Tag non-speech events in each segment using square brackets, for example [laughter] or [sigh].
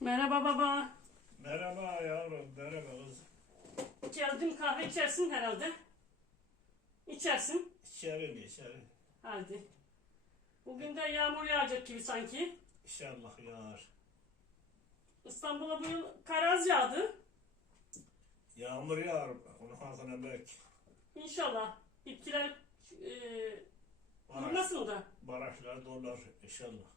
Merhaba baba. Merhaba yavrum, merhaba kız. Geldim kahve içersin herhalde. İçersin. İçeri içeri. Hadi. Bugün de yağmur yağacak gibi sanki. İnşallah yağar. İstanbul'a bu yıl kar az yağdı. Yağmur yağar, onun hakkına bek. İnşallah. Bitkiler e, Baraj, kurumasın da. barajlar dolar inşallah.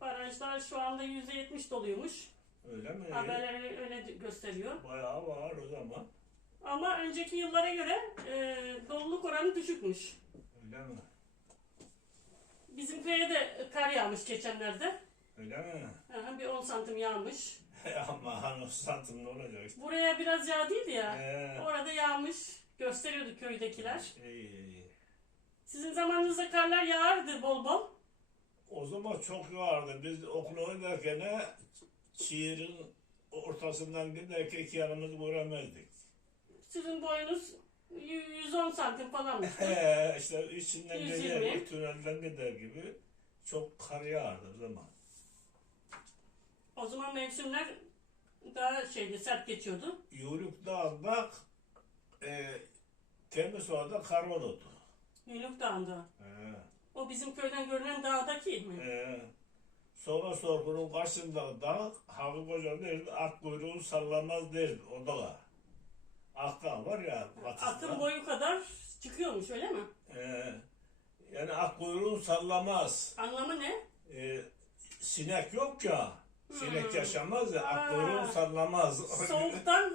Barajlar şu anda %70 doluymuş. Öyle mi? Haberleri öyle gösteriyor. Bayağı var o zaman. Ama önceki yıllara göre e, doluluk oranı düşükmüş. Öyle mi? Bizim köye de kar yağmış geçenlerde. Öyle mi? Aha, bir 10 santim yağmış. Ama hani o santim ne olacak işte. Buraya biraz yağdıydı ya. Ee, Orada yağmış. Gösteriyordu köydekiler. iyi, iyi. Sizin zamanınızda karlar yağardı bol bol. O zaman çok yağardı. Biz okula oynarken şiirin ortasından giderken iki yanımızı göremezdik. Sizin boyunuz y- 110 santim falanmış. He, işte içinden 120. gider, tünelden gider gibi çok kar yağardı o zaman. o zaman mevsimler daha şeydi sert geçiyordu. Yörük Dağı'nda e, temiz orada kar olurdu. Yülük Dağı'nda. He, O bizim köyden görünen dağdaki mi? he. Sonra sorgunun karşısında dağ, Habib Hoca derdi, at kuyruğunu sallamaz derdi o dağa. Akdağ var ya batısında. Atın boyu kadar çıkıyormuş öyle mi? He, yani at kuyruğunu sallamaz. Anlamı ne? E, sinek yok ya. Sinek Hmm. yaşamaz ya, Aa. at kuyruğunu sallamaz. [laughs] Soğuktan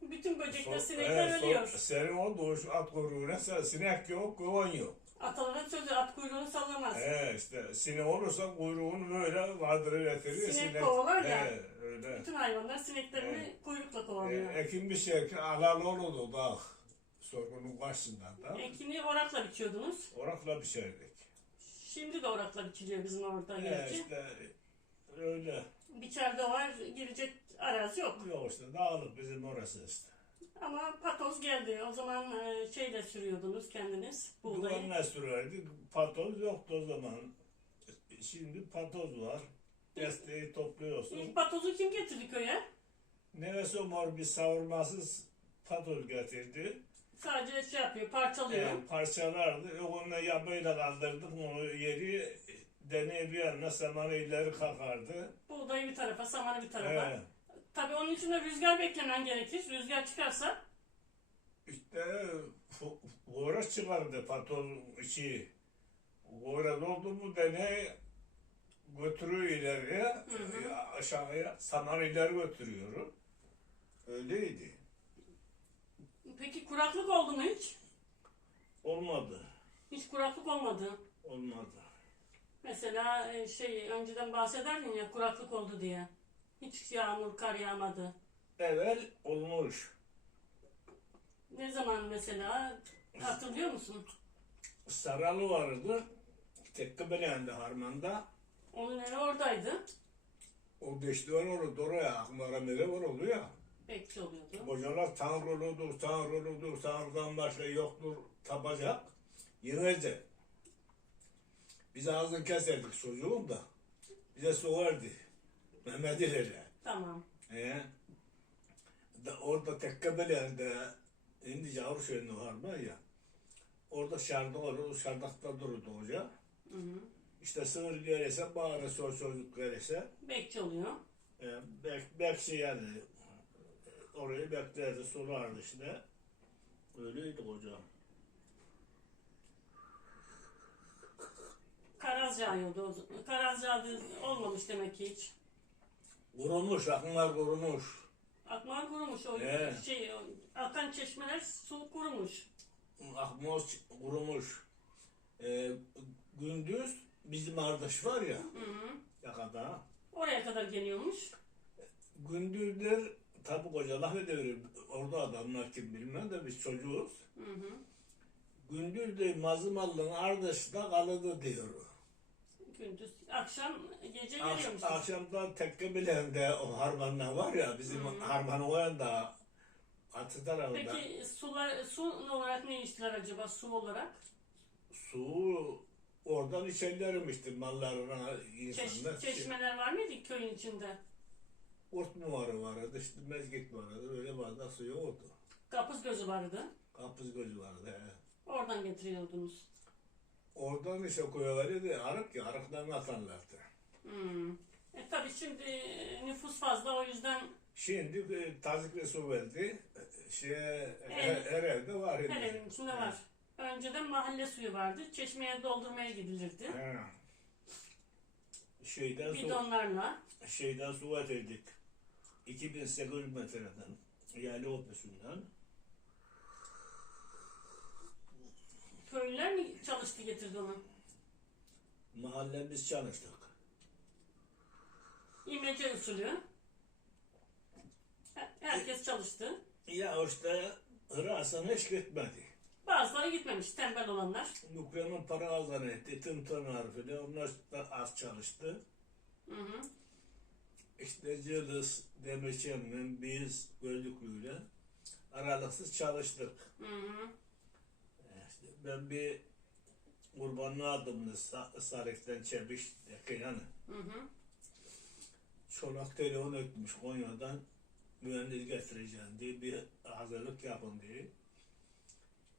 bütün böcekler, sinekler evet, so- ölüyor. Serin olduğu şu at kuyruğuna sinek yok, kovan yok. Ataların sözü at kuyruğunu sallamaz. He işte sinek olursa kuyruğunu böyle vardırır getirir. Sinek kovalar ya. He, öyle. Bütün hayvanlar sineklerini Evet. kuyrukla E, kovalıyor. ekin bir şey ki alalı olurdu dağ. Sorgunun karşısından da. Ekini orakla biçiyordunuz. Orakla pişerdik. Şimdi de orakla biçiliyor bizim orada He gerçi. işte öyle. Biçerde var, girecek arazi yok. Yok işte dağlık bizim orası işte. Ama patoz geldi. O zaman e, şeyle sürüyordunuz kendiniz buğdayı. Duvarına sürerdik. Patoz yoktu o zaman. Şimdi patoz var. Desteği topluyorsun. İlk patozu kim getirdi köye? Neresi mor bir savurmasız patoz getirdi. Sadece şey yapıyor, parçalıyor. E, parçalardı. Onunla yabayla kaldırdık onu yeri deney bir yanına samanı ileri kalkardı. Buğdayı bir tarafa, samanı bir tarafa. E, Tabii onun için de rüzgar beklemen gerekir. Rüzgar çıkarsa işte uğraş çıkardı patoz içi. Uğraş oldu mu deney götürüyor ileriye, hı. e, aşağıya saman ileri götürüyor. Öyleydi. peki kuraklık oldu mu hiç? Olmadı. Hiç kuraklık olmadı. Olmadı. Mesela e, şey önceden bahsederdin ya kuraklık oldu diye. Hiç yağmur, kar yağmadı. Evvel olmuş. Ne zaman mesela hatırlıyor musun? Saralı vardı. Tekkebelendi harmanda. Onun evi oradaydı. O geçtiler orada oraya akmara mere var oluyor ya. Bekçi oluyordu. Hocalar tanrılıdır, tanrılıdır, tanrıdan başka yoktur tapacak. Yığacak. Biz ağzını keserdik çocuğum da. Bize soğardı. Mehmet İlere. Tamam. He. Da, orada tekkebelende indi yavru şöyle var ya. Orada şardak olur, şardakta dururdu hoca. Hı hı. İşte sığır gelirse, bağırı sor çocuk gelirse, Bekçi oluyor. e, bek, bekçi yani orayı beklerdi, solardı işte. Öyleydi hocam. Karaz yağıyordu. o zaman. Karaz yağdı olmamış demek ki hiç. Kurumuş, akınlar kurumuş. Akmar kurumuş. O Evet. şey o akan çeşmeler su kurumuş. Akmoz kurumuş. E, gündüz bizim kardeş var ya, Hı hı. yakada. Oraya kadar geliyormuş. Gündüzdür, tabi koca laf ediyor, orada adamlar kim bilmem de biz çocuğuz. Hı hı. Gündüz de mazımallığın ardışta kalıdı diyor. Gündüz, akşam, gece Ak- geliyormuş. akşamda tekke bilende o harmanlar var ya bizim Hı. harman oyan da atı tarafında Peki sular, su olarak ne içtiler acaba su olarak? su oradan içerlermiştir mallarına Çeş, insanlar. çeşmeler var mıydı köyün içinde? Ort numarı vardı, işte mezgit vardı, öyle bardak suyu oldu. Kapız gözü vardı. Kapız gözü vardı. He. Oradan getiriyordunuz. Oradan işte koyuverdi, arık ya, arıktan atarlardı. Hmm. E tabii şimdi e, nüfus fazla o yüzden Şimdi e, tazikli su verdi, şey, her, her evde var. her evin içinde var. Önceden mahalle suyu vardı. Çeşmeye doldurmaya gidilirdi. He. Şeyden su, Bidonlarla. şeyden su getirdik. 2800 metreden, yani opesundan. Köylüler mi çalıştı getirdi onu? Mahallemiz çalıştık. İmece usulü. Her- Herkes çalıştı. Ya işte Hırasana hiç gitmedi. Bazıları gitmemiş tembel olanlar. Mükremin para kazan etti, tüm tanarifini, onlar da az çalıştı. Hı hı. İşte Cılız, Demirçem'le biz Gözlüklü'yle aralıksız çalıştık. Hı hı. İşte ben bir kurbanlı adımlı Sa- Sarık'tan Çebiş yani Hı hı. Çolak telefon etmiş Konya'dan mühendis getireceğim diye bir hazırlık yapın diye.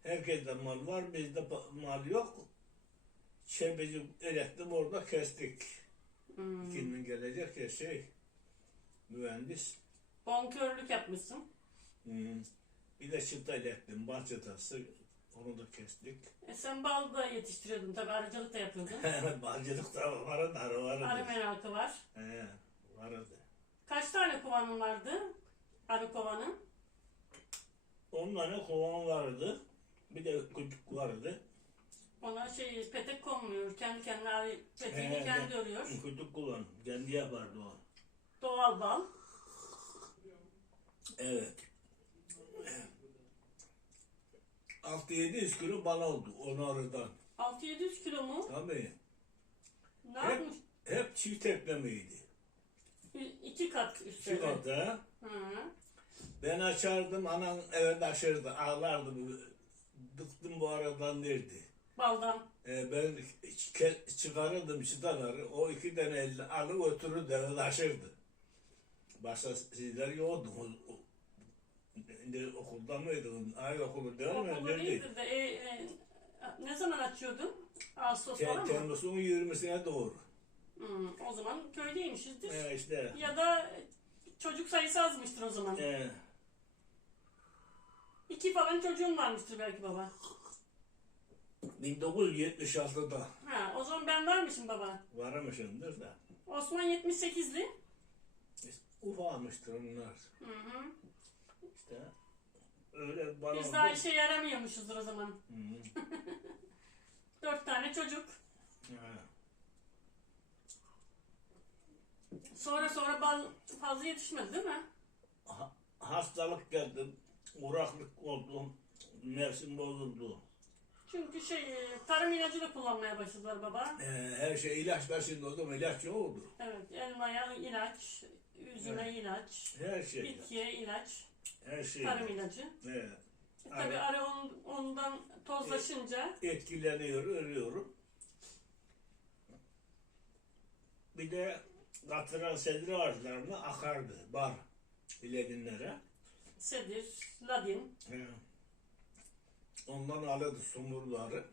Herkeste mal var, bizde mal yok. Çebici elettim orada kestik. Hmm. Kimin gelecek ya şey, mühendis. Bonkörlük yapmışsın. Hmm. Bir de çıta elettim, bal çıtası. Onu da kestik. E sen bal da yetiştiriyordun tabii arıcılık da yapıyordun. [laughs] Balcılık da vardı, arı Arı vardı. merakı var. He, vardı. Kaç tane kovanın vardı? Arı kovanın. On tane kovan vardı. Bir de küçük vardı. Ona şey petek konmuyor. Kendi kendine arı peteğini He, kendi örüyor. Küçük kullan. Kendi yapardı o. Doğal bal. Evet. 6-700 kilo bal oldu onu arıdan. 600-700 kilo mu? Tabii. Ne Hep- yapmış? Hep çift eklemeydi. İki kat üstüne. Sigorta. Hı. Ben açardım, anan eve taşırdı, ağlardı. Dıktım bu aradan derdi. Baldan. Ee, ben çıkarırdım çıtaları, o iki tane elle alıp götürür eve taşırdı. Başka sizler yoktu. O, o, ne, okulda mıydın? Ay okulu değil mi? Okulu değildir de. E, e, ne zaman açıyordun? Ağustos falan mı? Temmuz'un 20'sine doğru. Hı, o zaman köydeymişizdir. Ee, işte. Ya da çocuk sayısı azmıştır o zaman. Ee, İki falan çocuğun varmıştır belki baba. 1976'da Ha, o zaman ben varmışım baba. varmışımdır da. Osman 78'li. Ufamıştır onlar. Hı hı. İşte öyle bana Biz daha işe yaramıyormuşuzdur o zaman. Hı. [laughs] Dört tane çocuk. Ha. Sonra sonra bal fazla yetişmedi değil mi? Ha- hastalık geldi, kuraklık oldu, mevsim bozuldu. Çünkü şey e, tarım ilacı da kullanmaya başladılar baba. Ee, her şey ilaçlar şimdi o zaman ilaç yoktu. Evet elmaya ilaç, üzüme ilaç, Her şey. bitkiye ilaç, Her şey. tarım ilacı. Evet. E, tabii arı on- ondan tozlaşınca Etkileniyor, ölüyorum. Bir de katıran sedre ağaçlarına akardı, bar ileginlere. sedir, ladin. He. Ondan alırdı sumurları.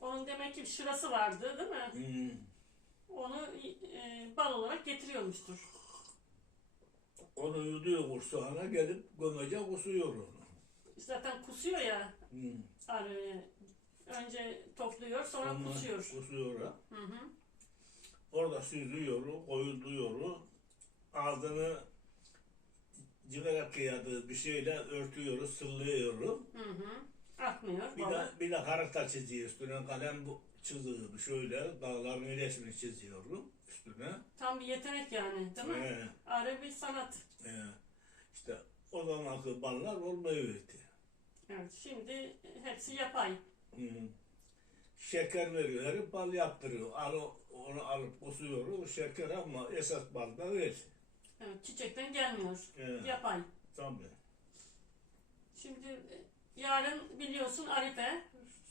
Onun demek ki bir şırası vardı değil mi? Hmm. Onu e, bal olarak getiriyormuştur. Onu yuduyor kursağına gelip gömece kusuyor onu. Zaten kusuyor ya Hmm. arı. Önce topluyor sonra Ondan kusuyor. Kusuyor. ha. Hı hı. Orada süzüyor, koyuluyor. Ağzını cigara kıyadığı bir şeyle örtüyoruz, sırlıyor. Hı hı. Atmıyor. Bir de, bir de harita çiziyor üstüne kalem bu çiziyor şöyle dağların resmini çiziyorum üstüne. Tam bir yetenek yani değil mi? Ee, Arı bir sanat. e, işte o zamanki ballar olmuyordu. Evet şimdi hepsi yapay. Hı. Şeker veriyor, herif bal yaptırıyor. Al, onu alıp kusuyor, o şeker ama esas bal da ver. Evet, çiçekten gelmiyor. Evet. Yapay. Tabii. Şimdi e, yarın biliyorsun Arife.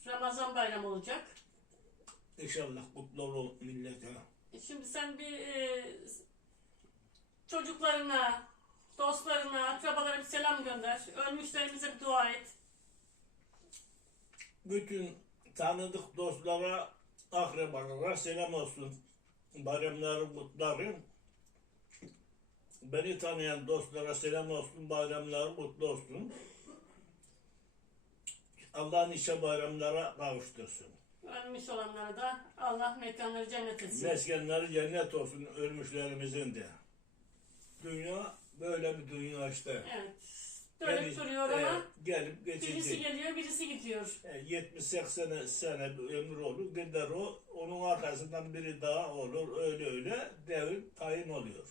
Ramazan bayramı olacak. İnşallah kutlu olur millete. E, Şimdi sen bir e, çocuklarına, dostlarına, akrabalarına bir selam gönder. Ölmüşlerimize bir dua et. Bütün tanıdık dostlara, akrabalara selam olsun. Bayramları kutlarım. Beni tanıyan dostlara selam olsun, bayramlar kutlu olsun. Allah nice bayramlara kavuştursun. Ölmüş olanlara da Allah mekanları cennet etsin. Meskenleri cennet olsun ölmüşlerimizin de. Dünya böyle bir dünya işte. Evet. Dönüp Gelip- duruyor ama evet, gelip birisi geçecek. geliyor, birisi gidiyor. 70-80 sene bir ömür olur, gider o, onun arkasından biri daha olur, öyle öyle devir tayin oluyor.